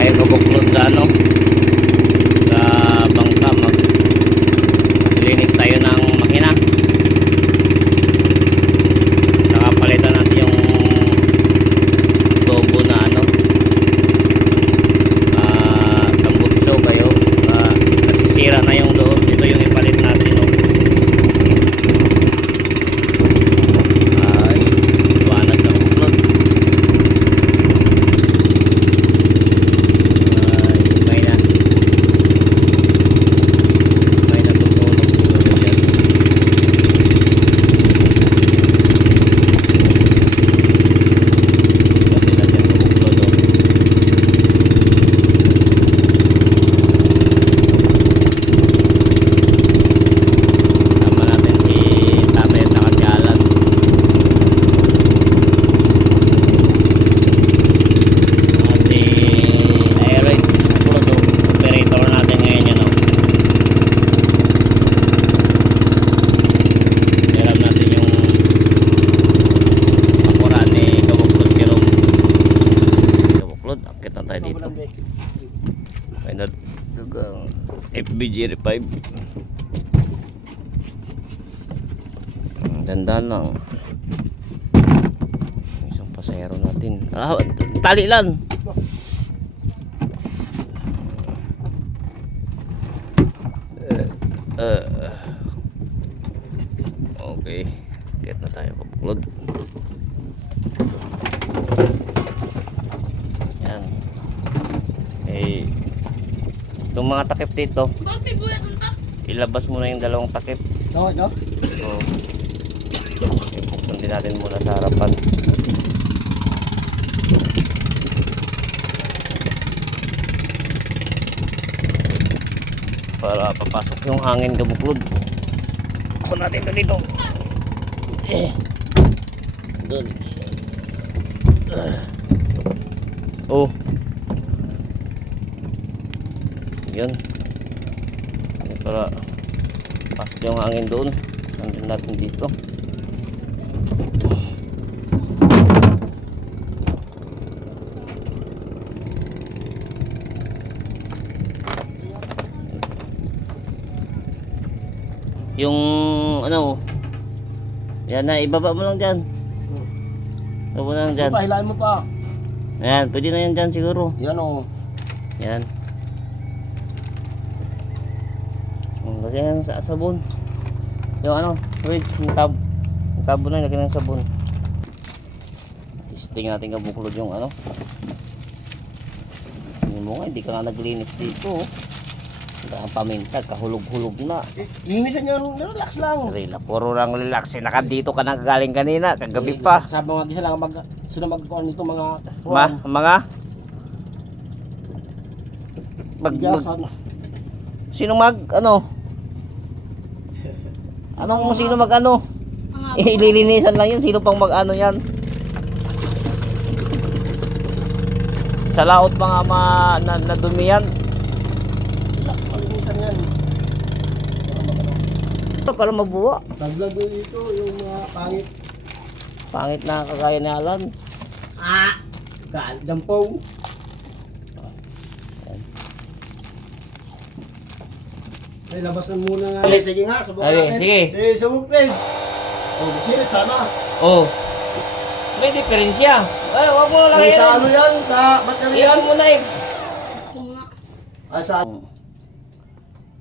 tayo mabuklod sa ano, sa bangka. Maglinis tayo ng makina. Saka palitan natin yung tubo na ano, tambutso kayo, nasisira na yung loob. Ito yung ipalit natin, no? Ay, liwanag na buklod. FBG 5. Dandan lang. Isang pasahero natin. Tali lang. Okay. Get na tayo pabuklod. Yan. Eh, itong mga takip dito, ilabas mo na yung dalawang takip. No? So, ibuksan din natin muna sa harapan. Para papasok yung hangin kabuklod. Buksan natin ito dito. Doon. Oh. Yan. Para pasok yung hangin doon. Sandin natin dito. Yung ano, yan na, ibaba mo lang dyan. Ibaba mo lang dyan. Pahilain mo pa. Ayan, pwede na yan dyan siguro. Yan o. Yan. Lagyan sa sabon. Yung ano, wait, yung tabo na, lagyan ng sabon. Testing natin kabuklod yung ano. Yung mo nga, hindi ka na naglinis dito. Ang paminta, kahulog-hulog na. Linisan nyo, relax lang. Puro lang relax. Nakandito ka na galing kanina, kagabi pa. Sabi mo nga, sila mag-kuhan nito mga... Mga? Sino ano? Sino ano? Ililinisan lang yan. Sino pang ano yan? Sa laot mga nadumi yan. Linisan yan. Para mabuwa. Taglag dito yung mga pangit. Pangit na kagaya ni Alan. Dampaw. Ay, labasan muna nga. Ay, sige nga, subukan natin. Sige. Sige, subuk, friends. Oh, sige, sana. Oh. May diferensya. Ay, wag mo na lang Ay, yan. sa ano yan? Sa battery yan? Iyan mo na, Ibs. Ay, sa...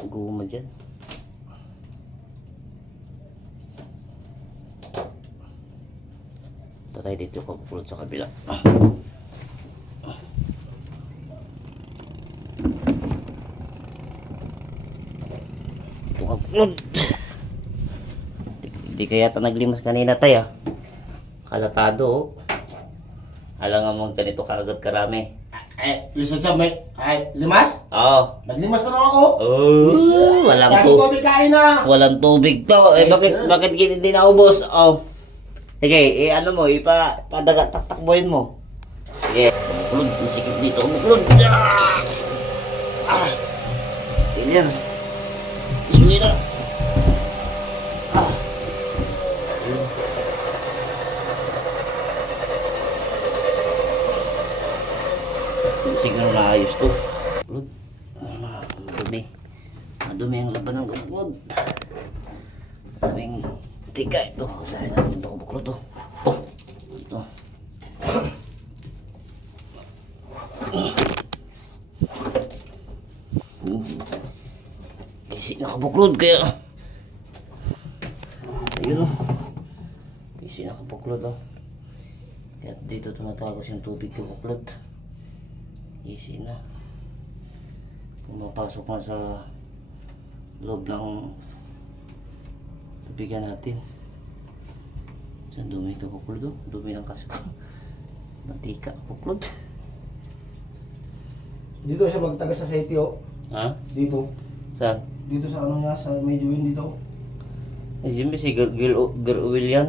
Guma dyan. Tatay dito kapulot sa kabila. Ito kapulot. Hindi kaya ito naglimas kanina tayo. Kalatado, oh. Alam nga mong ganito kaagad karami. Listen siya, may... Ay, limas? Oo. Naglimas na lang ako. Oh, walang tubig kain na. Walang tubig to. Eh, bakit hindi naubos? Oh. Sige, ano mo, taktakbuhin mo. Sige, umukulod, masikip dito, umukulod. Clear. Isulira. Sige Pero naayos to. Buklod. Madumi. Madumi ang laban ng buklod. Maduming tika ito. Dahil natin ito buklod to. Ito. Kasi nakabuklod kaya. Ayun o. Kasi nakabuklod o. Kaya dito tumatagos yung tubig yung buklod. Easy na. Pumapasok na sa loob ng tubigan natin. Saan dumi ito buklod o? Dumi ng kasko. Mantika buklod. Dito siya magtaga sa safety oh. Ha? Dito. Saan? Dito sa ano niya, sa medyo wind dito. Ay, siyempre si girl oil yan.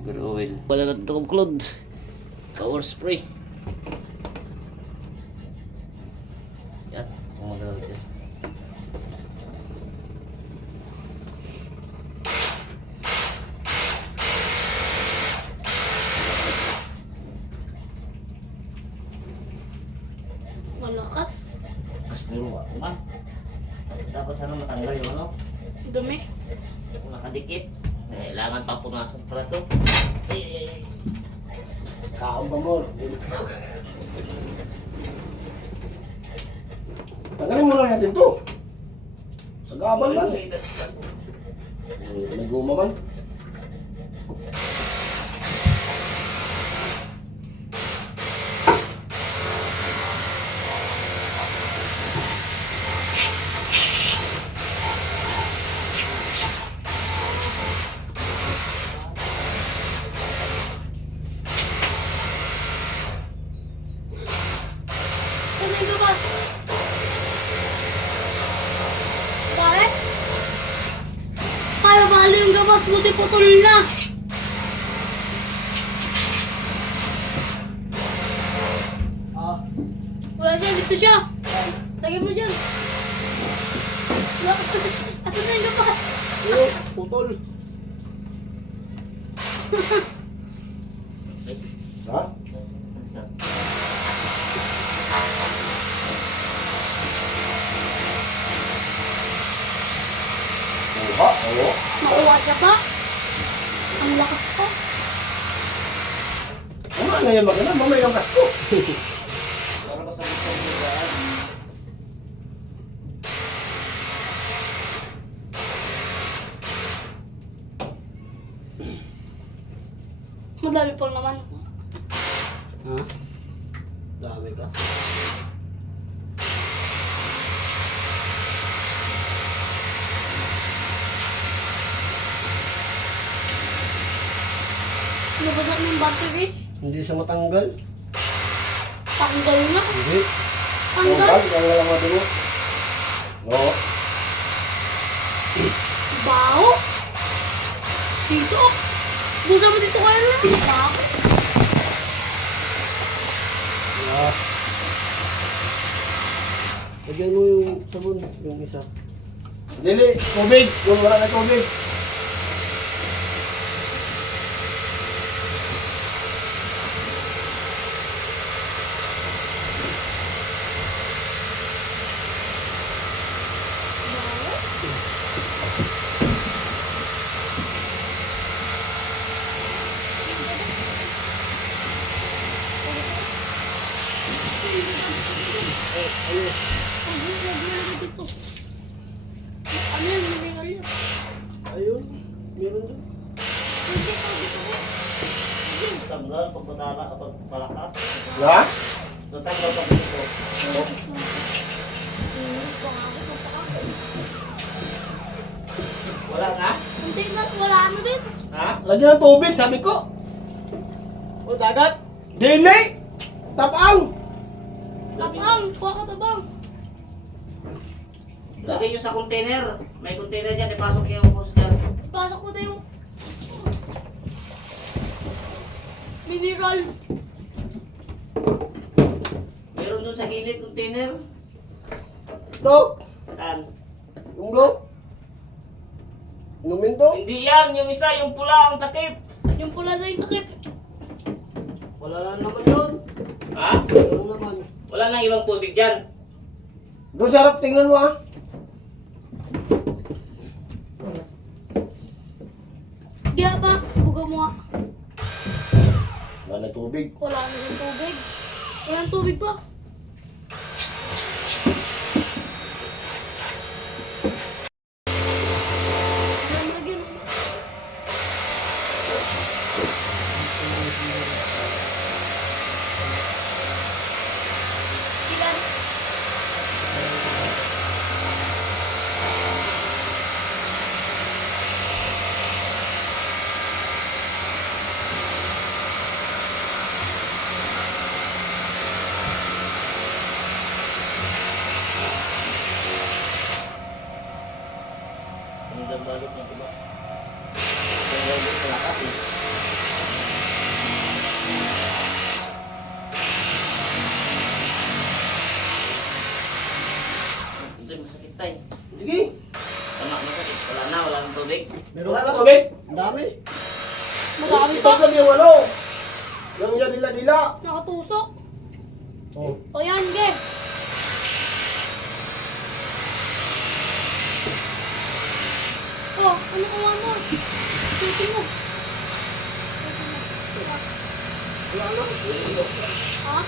Girl oil. Wala na ito buklod. Power spray. Yan. Kumagalaw dyan. Malakas. Mas pero man. Dapat sana matanggal yung ano. Dumi. Kung nakadikit. Kailangan pa pumasok pala to. Ay. Kaon pa mo. Tanggalin mo lang natin to. Sa gabal man. May guma man. Ano yung gabas? Pare? Kaya bali yung gabas, buti putol na. Ah, Wala siya, dito siya. Lagyan mo dyan. Ato na yung gabas. iyo, putol. Ha? Buha, oo. Makuha siya pa. Ang lakas pa. Ano na yan maganda? Mamaya yung kasko. Para ba sa buklod? Madami pang naman. Ha? Dami ka. Nabasa mo yung battery. Hindi siya matanggal. Tanggal na. Hindi. Tanggal. Tanggal lang natin mo. Oo. Bao. Dito. Busa mo dito kayo na. Bao. Yeah. Lagyan mo yung sabon, yung isa. Dili, tubig! Yung wala na tubig. Ano yun? Mineral yun. Ayun, meron doon. Tanggal, pagpatala, pagpalakas. Ha? Natanggal pa dito. Wala na? Hindi na, wala ano din. Ha? Lagyan ng tubig, sabi ko. O, dagat. Dili! Tapang! Tabang, kuha ka tabang. Lagay nyo sa container. May container dyan, ipasok yung hose dyan. Ipasok mo na yung mineral. Meron dun sa gilid container. Dok! Saan? Yung dok! Inumin to? Hindi yan, yung isa, yung pula ang takip. Yung pula na yung takip. Wala na naman yun. Ha? Ano naman? Wala nang ibang tubig dyan. Doon sa harap, tingnan mo ah. Kaya ba? Buga mo nga. Wala na tubig. Wala na yung tubig. Walang tubig pa. Wala na lagyan. Ilan? Ang gabalot niya, diba? Ang gabalot sa lakas eh. Ito yung masakit tayo. Sige. Tama, masakit. Wala na, wala nang tubig. Meron Wala ka? nang tubig. Ang dami. Madami pa. Itas lang yung ano. Yung yan nila. Nakatusok. Oh. O yan, ge. Oh, ano kawa mo? Tutin mo. Wala na. Ha?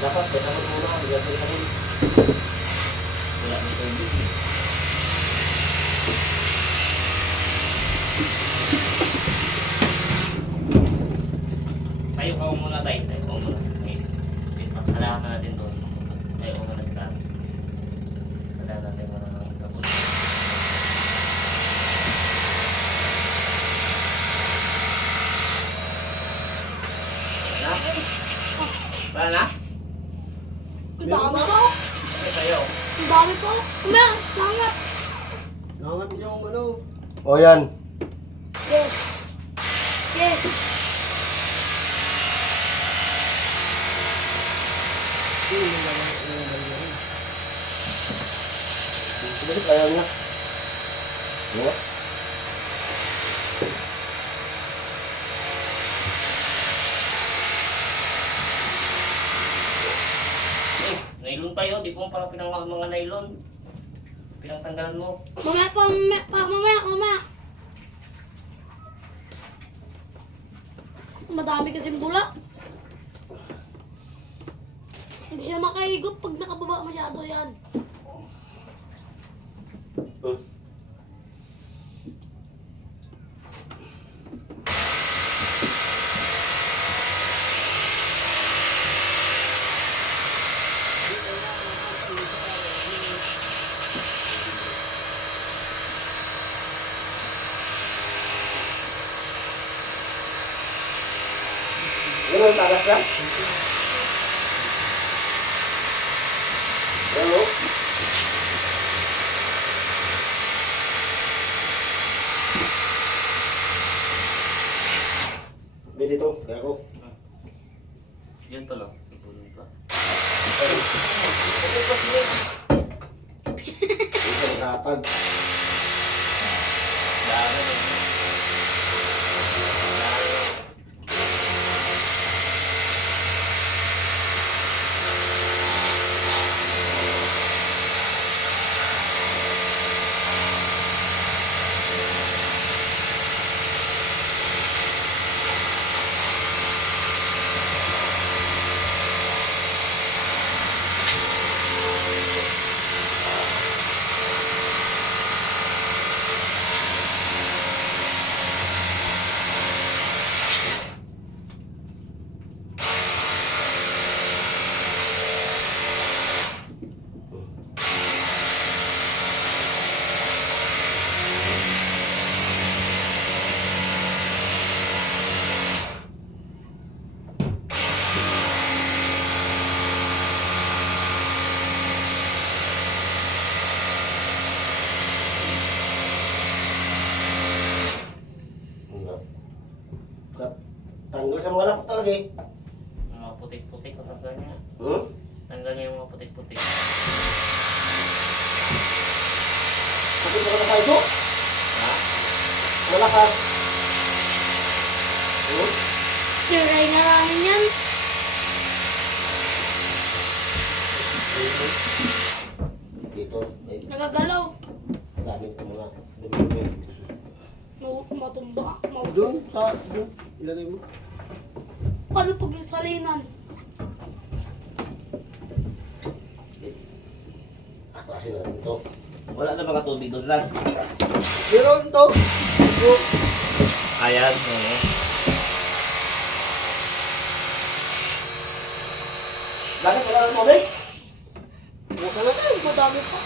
Dapat, basta mo muna. Basta mo muna. Wala nang tubig. Tayo ka muna tayo. Tayo ka muna. Pasalahan natin doon. Tayo ka muna sa taas. Pasalahan natin muna ng sabon. Wala na? Wala na? Ang dami pa. Okay, tayo. Ang dami pa. Kumaya, langat. Nangat yung ano. O yan. Yes. Yes. Bakit ayaw niya? Diba? Nylon tayo. Di po pala mga nylon. Pinangtanggalan mo. Mamaya. Madami kasing bula. Hindi siya makahigop pag nakababa masyado yan. Yan ang tagas na. Yan o. Bili to, kaya ko. Yan pala. Ipulong pa. Isang katag. Dami na. Tanggal sa mga lapot talaga eh. Mga putik-putik o tanggal niya. Hmm? Tanggal niya yung mga putik-putik. Sakit mo na tayo ito? Ha? Malakas. Hmm? Tiray na namin yan. Dito, ay, Nagagalaw. daming ko mga dumi. Matumba. Doon, doon. Ilagay mo. Paano pag salinan? Kasi na ito. Wala na mga tubig doon lang. Meron ito. Ito. Ayan. Oo. Bakit wala ng tubig? Buka na tayo. Madami pa.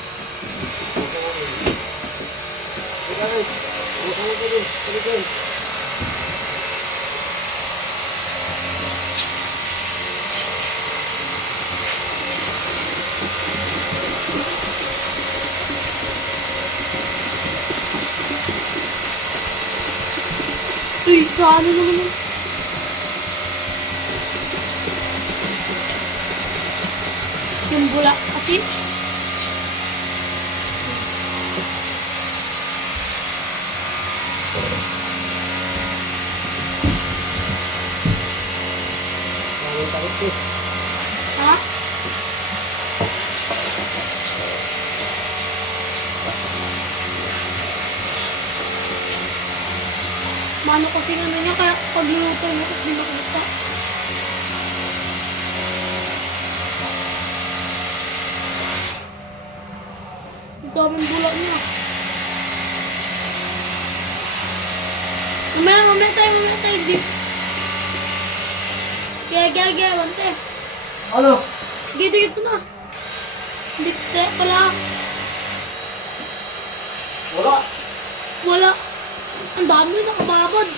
Ilagay. Buka na ito din. Ilagay. Uy, paano naman yun? Yung bula kasi. Ha? Mano kasi ano niya, kaya pagluluto mo kasi makita. Ang daming bula niya. Mamaya tayo, di. Gaya, bante. Ano? Dito na. Dito pala. Wala. Wala. Ang dami nakababad.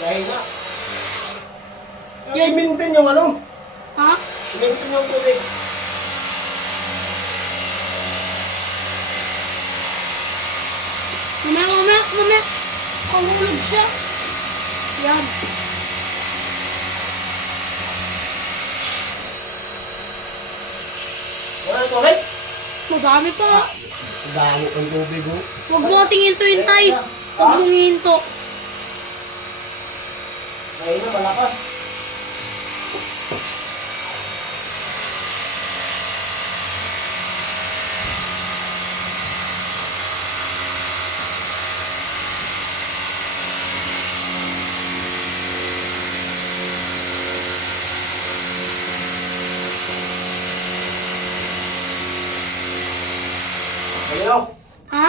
Dahil na. Yan. I-maintain yung ano? Ha? I-maintain yung tubig. Mamaya. Kahulog siya. Yan. Wala ng tubig? Madami pa. Ang dami ng tubig, oh. Huwag mo kasing hintuin, tay. Huwag mong hinto. Dahil na, malakas. Ano? Ha?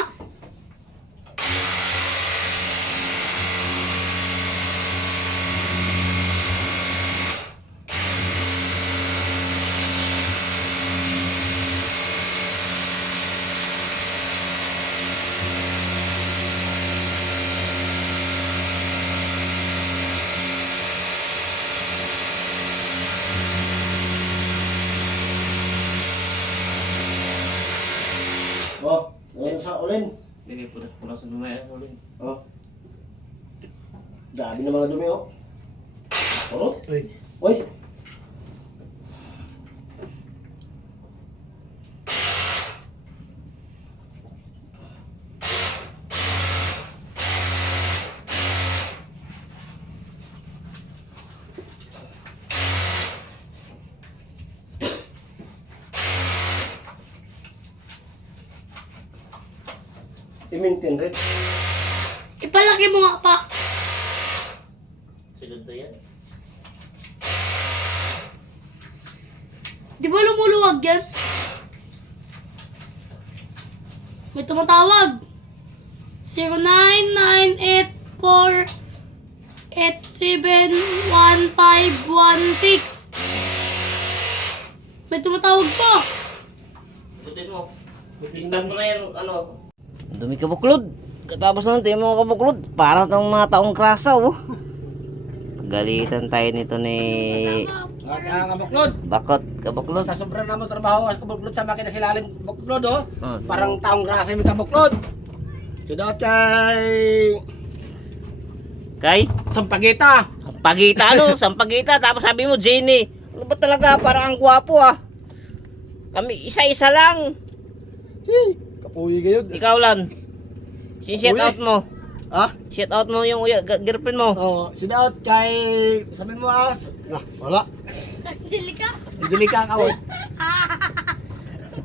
Oh, ngayon sa ulin. Bigay punas-punas ng lumaya ulit. Oh. Dami na mga dumi, oh. Oh? Uy. I-maintain rin. Ipalaki mo nga pa. Silod na yan. Di ba lumuluwag yan? May tumatawag. 0994-871516. May tumatawag pa. Ikutin mo. Start mo na yan, ano. Dumi kabuklod. Katapos naman tayo mga kabuklod. Parang itong mga taong krasa, oh. Galitan tayo nito ni Kabuklod. Bakot kabuklod. Sa sobrang naman trabaho as kabuklod sa makina silalim kabuklod, oh. Oh, Parang taong grasa yung kabuklod. Si Dochay Kay? Sampagita. Sampagita, ano? Sampagita. Tapos sabi mo, Jenny. Ano ba talaga? Parang ang gwapo, ah. Kami, isa-isa lang. Kapuyi kayo. Ikaw lang. Sin-shout out mo. Ha? Shout out mo yung girlfriend mo. Oh, sit out kay... Sabihin mo wala. Angelica. Angelica ka, oh.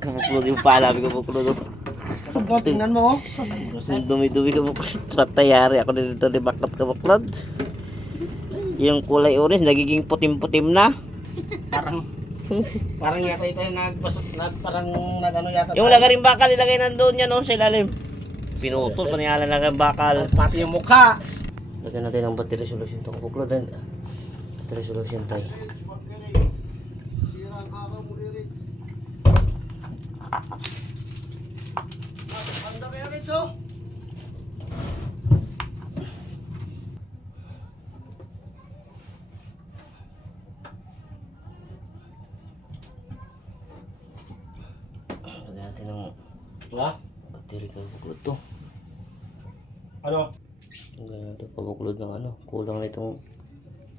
Kabuklod yung palabi kabuklod. Kabuklod, tingnan mo, oh. Dumi-dumi kabuklod. Patayari ako dito ni Bakot kabuklod. Yung kulay orange nagiging putim-putim na. Parang yata ito yung nag-ano yata. Yung lagaring bakal ilagay nandoon yan, no, sa ilalim. Pinutol, panihala lang ang bakal. Pati yung mukha. Lagyan natin ang battery solution to kabuklod. Battery solution tayo. Sirang araw mo, Eric. Anda ka, Eric, oh. Lagyan natin ang Ha? battery kabuklod to. Ano? Lagyan natin kabuklod ng ano. Kulang na itong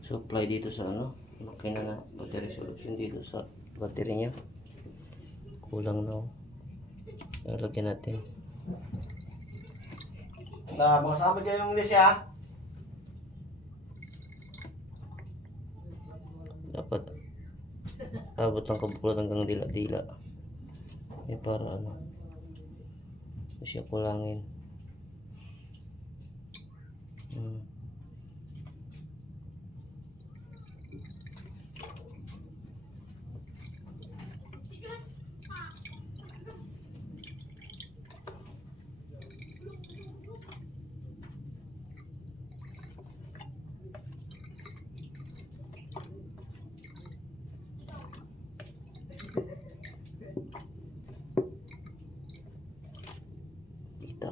supply dito sa ano. Makina na battery solution dito sa battery niya. Kulang na. Lagyan natin. Mga sabi kayo yung list, ha? Dapat abot ng kabuklod hanggang dila-dila. Para ano. Hindi siya kulangin. Kita.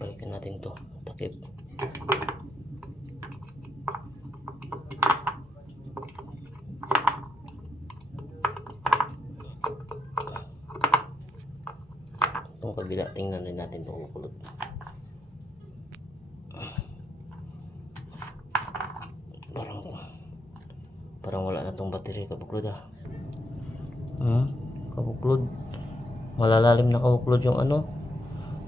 Balikan natin to. Takip. Itong kabila, tingnan rin natin itong kulot. Parang wala na tong battery kabuklod, ah. Kabuklod. Malalalim na kabuklod yung ano.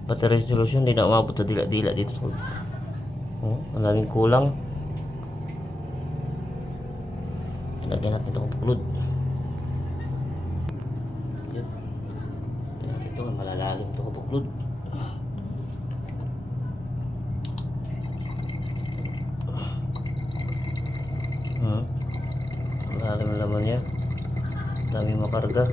Battery solution, hindi na umabot sa dila-dila dito sa ang daming kulang. Lagyan natin itong kabuklod. Yun. Lagyan natin ito, malalalim ito kabuklod. Malalim ang laman niya. Daming makarga.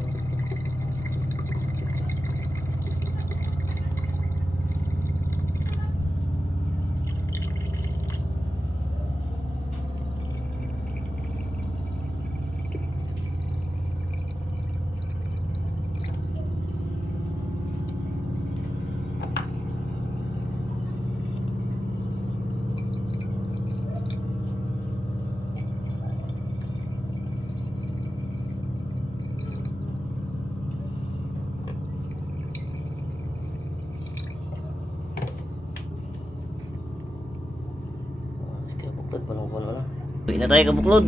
Kabuklod, punong-puno na. Uwi na tayo kabuklod.